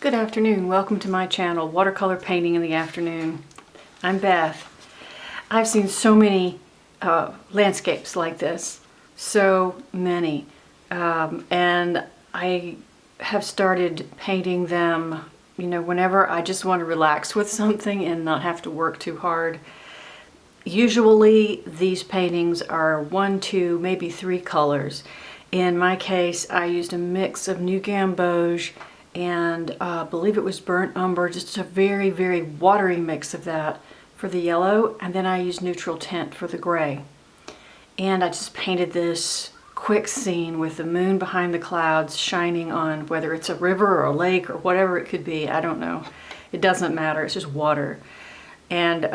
Good afternoon. Welcome to my channel, Watercolor Painting in the Afternoon. I'm Beth. I've seen so many landscapes like this, so many, and I have started painting them, whenever I just want to relax with something and not have to work too hard. Usually these paintings are 1, 2, maybe 3 colors. In my case, I used a mix of New Gamboge and I believe it was burnt umber, just a very, very watery mix of that for the yellow, and then I used neutral tint for the gray. And I just painted this quick scene with the moon behind the clouds shining on whether it's a river or a lake or whatever it could be. I don't know. It doesn't matter. It's just water. And,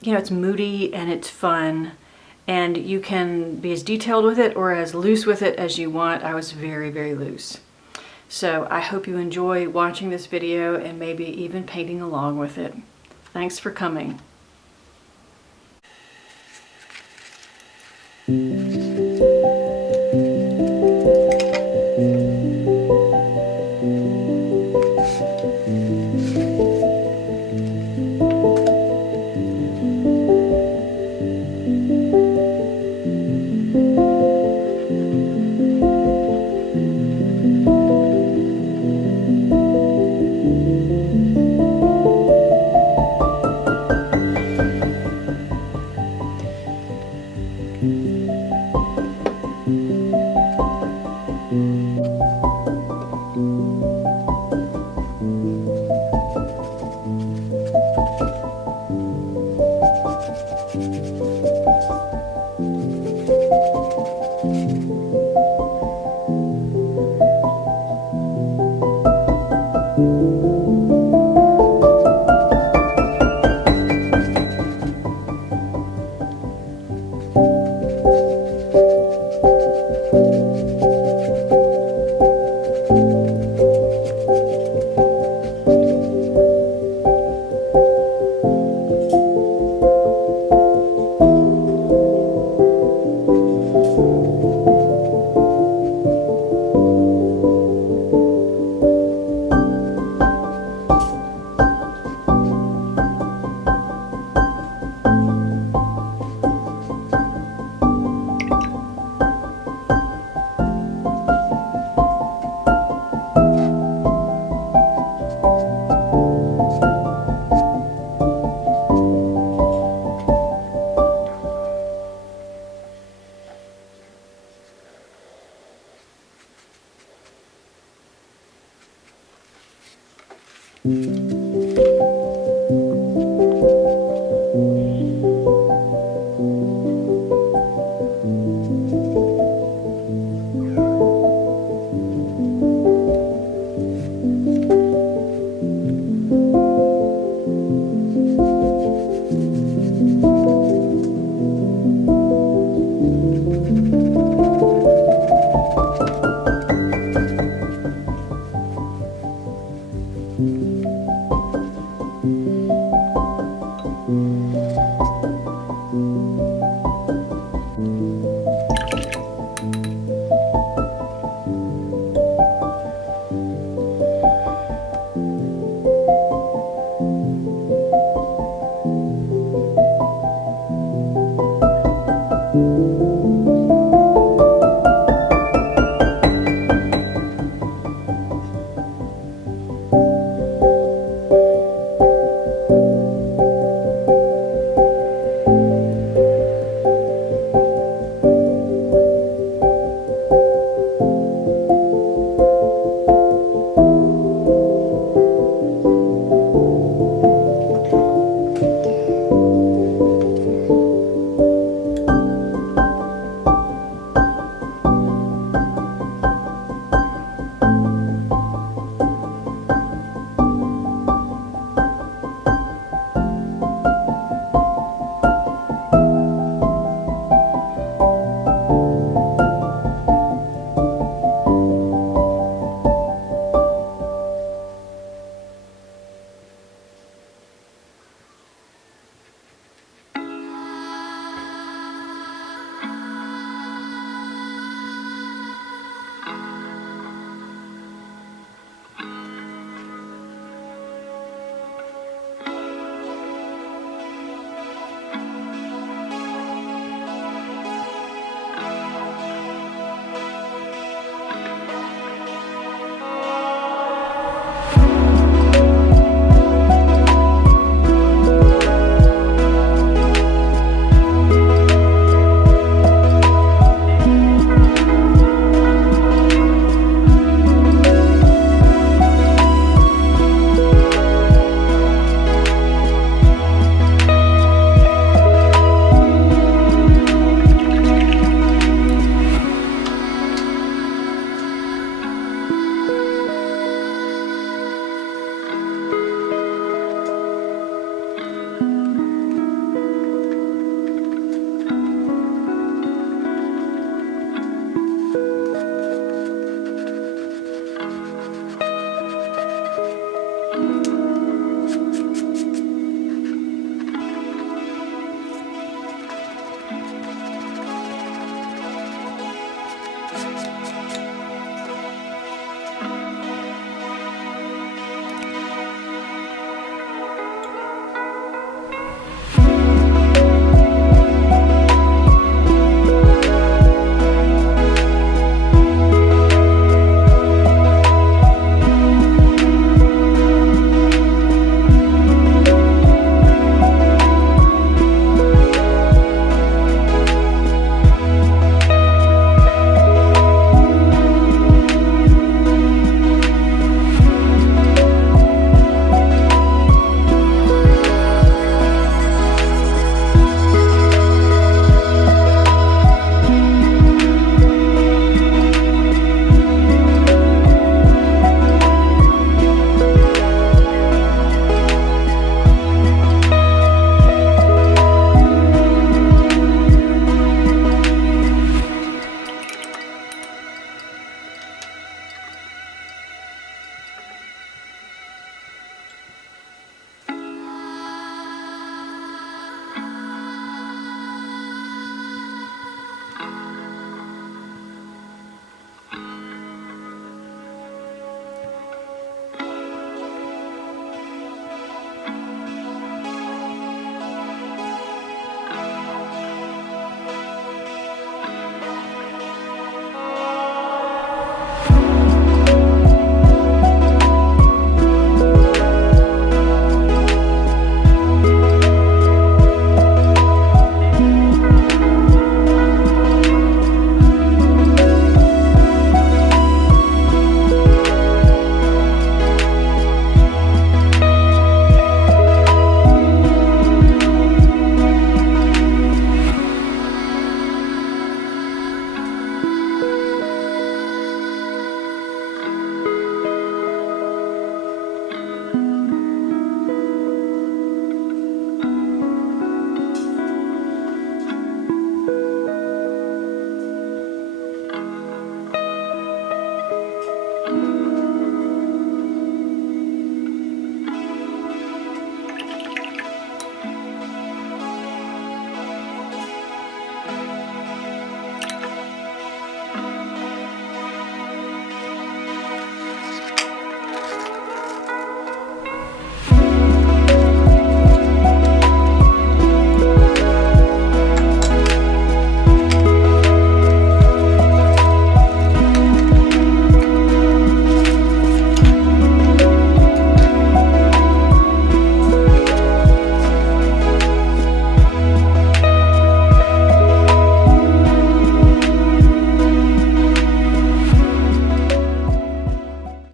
it's moody and it's fun. And you can be as detailed with it or as loose with it as you want. I was very, very loose. So I hope you enjoy watching this video and maybe even painting along with it. Thanks for coming.